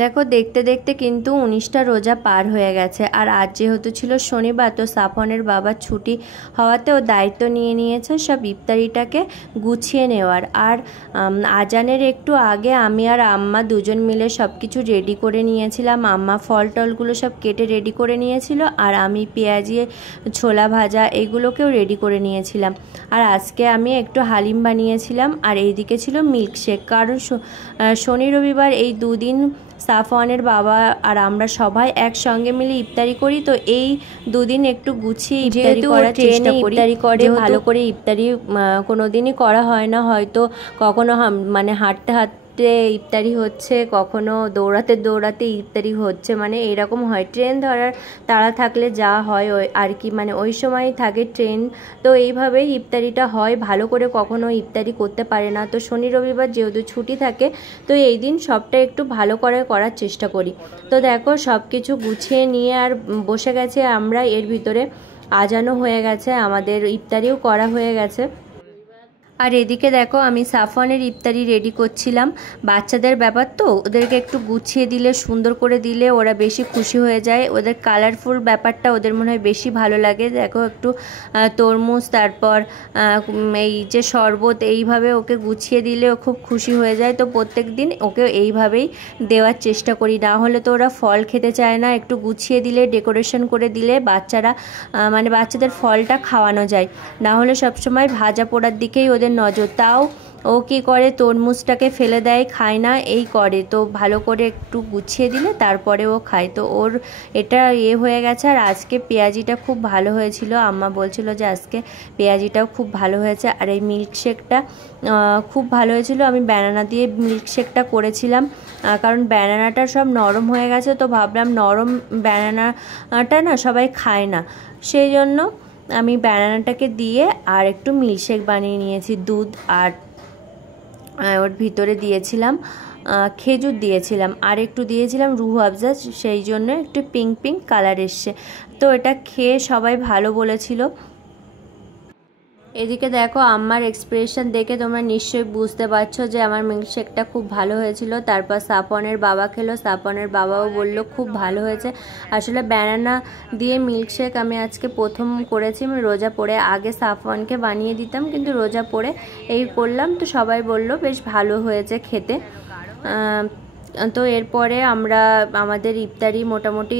দেখো দেখতে দেখতে কিন্তু 19টা রোজা পার হয়ে গেছে। আর আজ যেহেতু ছিল শনিবার, তো সাফনের বাবার ছুটি হওয়াতে ও দায়িত্ব নিয়ে নিয়েছে সব ইফতারিটাকে গুছিয়ে নেওয়ার। আর আজানের একটু আগে আমি আর আম্মা দুজন মিলে সব কিছু রেডি করে নিয়েছিলাম। আম্মা ফল টলগুলো সব কেটে রেডি করে নিয়েছিল, আর আমি পেঁয়াজি, ছোলা ভাজা এগুলোকেও রেডি করে নিয়েছিলাম। আর আজকে আমি একটু হালিম বানিয়েছিলাম, আর এইদিকে ছিল মিল্কশেক। কারণ শনি রবিবার এই দুদিন সাফওয়ানের বাবা আর আমরা সবাই একসঙ্গে মিলে ইফতারি করি, তো এই দুদিন একটু গুছিয়ে ইফতারি করার চেষ্টা করি। ইফতারি করে ভালো করে ইফতারি কোনোদিনই করা হয় না, হয়তো কখনো মানে হাঁটতে হাঁটতে ইফতারি হচ্ছে, কখনো দৌড়াতে দৌড়াতে ইফতারি হচ্ছে, মানে এরকম হয়। ট্রেন ধরার তাড়া থাকলে যা হয় ওই আর কি, মানে ওই সময় থাকে ট্রেন, তো এইভাবেই ইফতারিটা হয়। ভালো করে কখনো ইফতারি করতে পারে না। তো শনি রবিবার যেহেতু ছুটি থাকে, তো এই দিন সবটা একটু ভালো করে করার চেষ্টা করি। তো দেখো সব কিছু গুছিয়ে নিয়ে আর বসে গেছে আমরা। এর ভিতরে আজানও হয়ে গেছে, আমাদের ইফতারিও করা হয়ে গেছে। আর এদিকে দেখো আমি সাফওয়ানের ইফতারি রেডি করছিলাম। বাচ্চাদের ব্যাপার তো, ওদেরকে একটু গুছিয়ে দিলে, সুন্দর করে দিলে ওরা বেশি খুশি হয়ে যায়। ওদের কালারফুল ব্যাপারটা ওদের মনে হয় বেশি ভালো লাগে। দেখো একটু তরমুজ, তারপর এই যে শরবত, এইভাবে ওকে গুছিয়ে দিলে ও খুব খুশি হয়ে যায়। তো প্রত্যেক দিন ওকে এইভাবেই দেওয়ার চেষ্টা করি, না হলে তো ওরা ফল খেতে চায় না। একটু গুছিয়ে দিলে, ডেকোরেশন করে দিলে বাচ্চারা মানে বাচ্চাদের ফলটা খাওয়ানো যায়, না হলে সবসময় ভাজা পোড়ার দিকেই ওদের নজর। তাও ও কি করে, তরমুজটাকে ফেলে দেয়, খায় না, এই করে। তো ভালো করে একটু গুছিয়ে দিলে তারপরে ও খায়। তো ওর এটা হয়ে গেছে। আর আজকে পেঁয়াজিটা খুব ভালো হয়েছিল, আম্মা বলছিল যে আজকে পেঁয়াজিটাও খুব ভালো হয়েছে। আর এই মিল্কশেকটা খুব ভালো হয়েছিল। আমি ব্যানানা দিয়ে মিল্কশেকটা করেছিলাম, কারণ ব্যানানাটা সব নরম হয়ে গেছে, তো ভাবলাম নরম ব্যানানাটা না সবাই খায় না, সেই জন্য আমি ব্যানানাটাকে দিয়ে আর একটু মিল্কশেক বানিয়ে নিয়েছি। দুধ আর ওর ভিতরে দিয়েছিলাম খেজুর দিয়েছিলাম, আর একটু দিয়েছিলাম রুহ আফজা, সেই জন্য একটু পিঙ্ক পিঙ্ক কালার এসছে। তো এটা খেয়ে সবাই ভালো বলেছিল। এদিকে দেখো আম্মার এক্সপ্রেশন দেখে তোমরা নিশ্চয়ই বুঝতে পারছো যে আমার মিল্কশেকটা খুব ভালো হয়েছিল। তারপর সাফওয়ানের বাবা খেলো, সাফওয়ানের বাবাও বলল খুব ভালো হয়েছে। আসলে ব্যানানা দিয়ে মিল্কশেক আমি আজকে প্রথম করেছি। আমি রোজা পড়ে আগে সাফওয়ানকে বানিয়ে দিতাম, কিন্তু রোজা পড়ে এই করলাম, তো সবাই বলল বেশ ভালো হয়েছে খেতে। তো এরপরে আমরা আমাদের ইফতারি মোটামুটি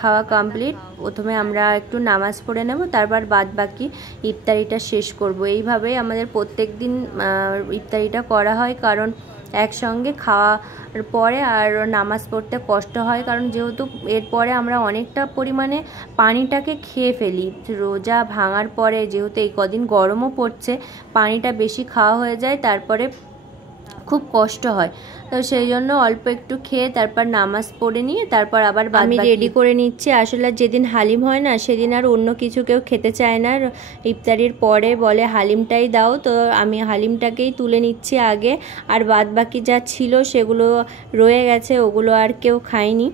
খাওয়া কমপ্লিট। প্রথমে আমরা একটু নামাজ পড়ে নেব, তারপর বাদ বাকি ইফতারিটা শেষ করব। এইভাবেই আমাদের প্রত্যেক দিন ইফতারিটা করা হয়, কারণ একসঙ্গে খাওয়ার পরে আর নামাজ পড়তে কষ্ট হয়। কারণ যেহেতু এরপরে আমরা অনেকটা পরিমাণে পানিটাকে খেয়ে ফেলি রোজা ভাঙার পরে, যেহেতু এই কদিন গরমও পড়ছে, পানিটা বেশি খাওয়া হয়ে যায়, তারপরে খুব কষ্ট হয়। তো সেই জন্য অল্প একটু খেয়ে তারপর নামাজ পড়ে নিয়ে তারপর আবার আমি রেডি করে নিচ্ছি। আসলে যেদিন হালিম হয় না, সেদিন আর অন্য কিছু কেউ খেতে চায় না। ইফতারির পরে বলে হালিমটাই দাও, তো আমি হালিমটাকেই তুলে নিচ্ছি আগে। আর বাদ বাকি যা ছিল সেগুলো রয়ে গেছে, ওগুলো আর কেউ খায়নি।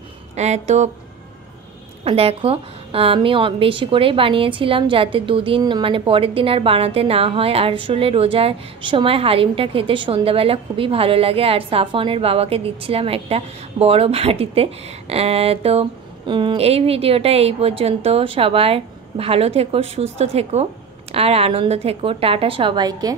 তো দেখো আমি বেশি করেই বানিয়েছিলাম, যাতে দুদিন মানে পরের দিন আর বানাতে না হয়। আর আসলে রোজার সময় হালিমটা খেতে সন্ধ্যাবেলা খুবই ভালো লাগে। আর সাফওয়ানের বাবাকে দিচ্ছিলাম একটা বড় বাটিতে। তো এই ভিডিওটা এই পর্যন্ত। সবাই ভালো থেকো, সুস্থ থেকো আর আনন্দ থেকো। টাটা সবাইকে।